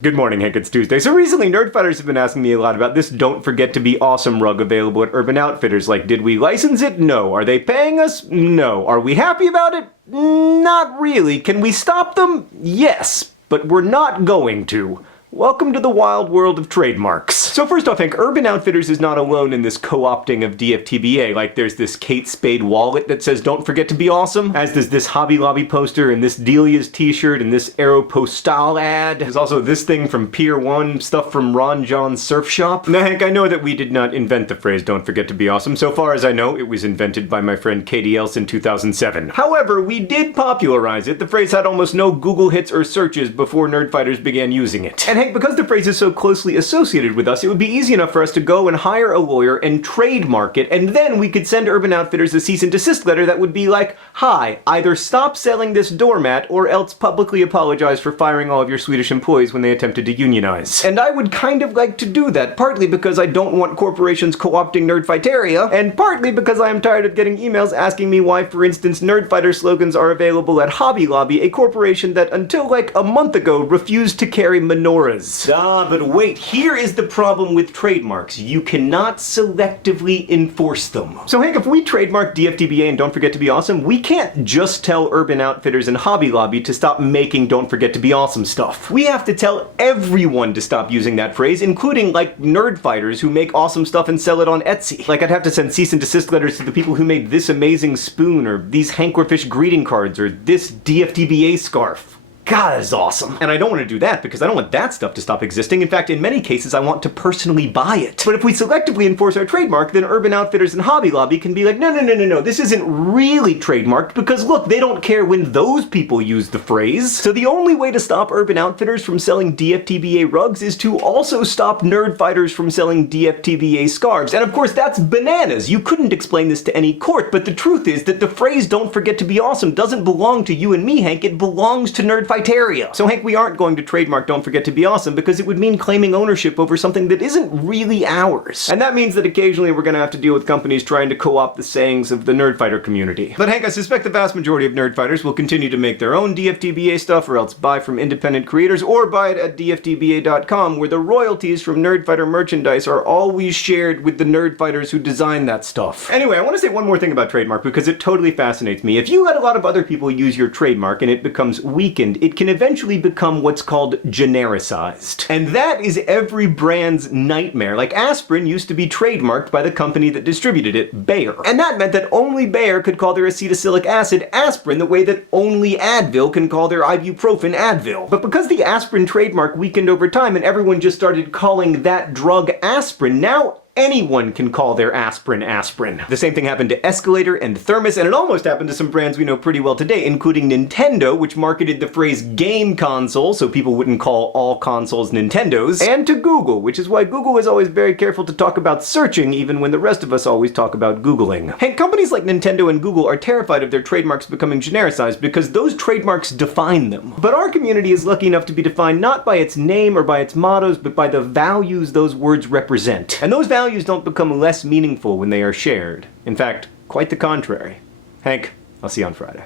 Good morning, Hank, it's Tuesday. So recently, nerdfighters have been asking me a lot about this Don't Forget to Be Awesome rug available at Urban Outfitters. Like, did we license it? No. Are they paying us? No. Are we happy about it? Not really. Can we stop them? Yes. But we're not going to. Welcome to the wild world of trademarks. So first off, Hank, Urban Outfitters is not alone in this co-opting of DFTBA. Like, there's this Kate Spade wallet that says don't forget to be awesome, as does this Hobby Lobby poster and this Delia's t-shirt and this Aeropostale ad. There's also this thing from Pier 1, stuff from Ron John's surf shop. Now, Hank, I know that we did not invent the phrase don't forget to be awesome. So far as I know, it was invented by my friend Katie Else in 2007. However, we did popularize it. The phrase had almost no Google hits or searches before nerdfighters began using it. And Hank, because the phrase is so closely associated with us, it would be easy enough for us to go and hire a lawyer and trademark it, and then we could send Urban Outfitters a cease and desist letter that would be like, hi, either stop selling this doormat or else publicly apologize for firing all of your Swedish employees when they attempted to unionize. And I would kind of like to do that, partly because I don't want corporations co-opting Nerdfighteria, and partly because I am tired of getting emails asking me why, for instance, Nerdfighter slogans are available at Hobby Lobby, a corporation that until like a month ago refused to carry menorahs. But wait, here is the problem with trademarks. You cannot selectively enforce them. So Hank, if we trademark DFTBA and Don't Forget to Be Awesome, we can't just tell Urban Outfitters and Hobby Lobby to stop making Don't Forget to Be Awesome stuff. We have to tell everyone to stop using that phrase, including like nerdfighters who make awesome stuff and sell it on Etsy. Like, I'd have to send cease and desist letters to the people who made this amazing spoon, or these Hankwurfish greeting cards, or this DFTBA scarf. God, that is awesome. And I don't want to do that because I don't want that stuff to stop existing. In fact, in many cases, I want to personally buy it. But if we selectively enforce our trademark, then Urban Outfitters and Hobby Lobby can be like, no, this isn't really trademarked because look, they don't care when those people use the phrase. So the only way to stop Urban Outfitters from selling DFTBA rugs is to also stop Nerdfighters from selling DFTBA scarves. And of course, that's bananas. You couldn't explain this to any court, but the truth is that the phrase don't forget to be awesome doesn't belong to you and me, Hank. It belongs to Nerdfighters. So Hank, we aren't going to trademark Don't Forget to Be Awesome because it would mean claiming ownership over something that isn't really ours. And that means that occasionally we're gonna have to deal with companies trying to co-opt the sayings of the nerdfighter community. But Hank, I suspect the vast majority of nerdfighters will continue to make their own DFTBA stuff, or else buy from independent creators, or buy it at DFTBA.com, where the royalties from nerdfighter merchandise are always shared with the nerdfighters who design that stuff. Anyway, I want to say one more thing about trademark because it totally fascinates me. If you let a lot of other people use your trademark and it becomes weakened, it can eventually become what's called genericized. And that is every brand's nightmare. Like, aspirin used to be trademarked by the company that distributed it, Bayer. And that meant that only Bayer could call their acetylsalicylic acid aspirin the way that only Advil can call their ibuprofen Advil. But because the aspirin trademark weakened over time and everyone just started calling that drug aspirin, now anyone can call their aspirin aspirin. The same thing happened to Escalator and Thermos, and it almost happened to some brands we know pretty well today, including Nintendo, which marketed the phrase game console so people wouldn't call all consoles Nintendos, and to Google, which is why Google is always very careful to talk about searching even when the rest of us always talk about Googling. And companies like Nintendo and Google are terrified of their trademarks becoming genericized because those trademarks define them. But our community is lucky enough to be defined not by its name or by its mottos, but by the values those words represent. And those values don't become less meaningful when they are shared. In fact, quite the contrary. Hank, I'll see you on Friday.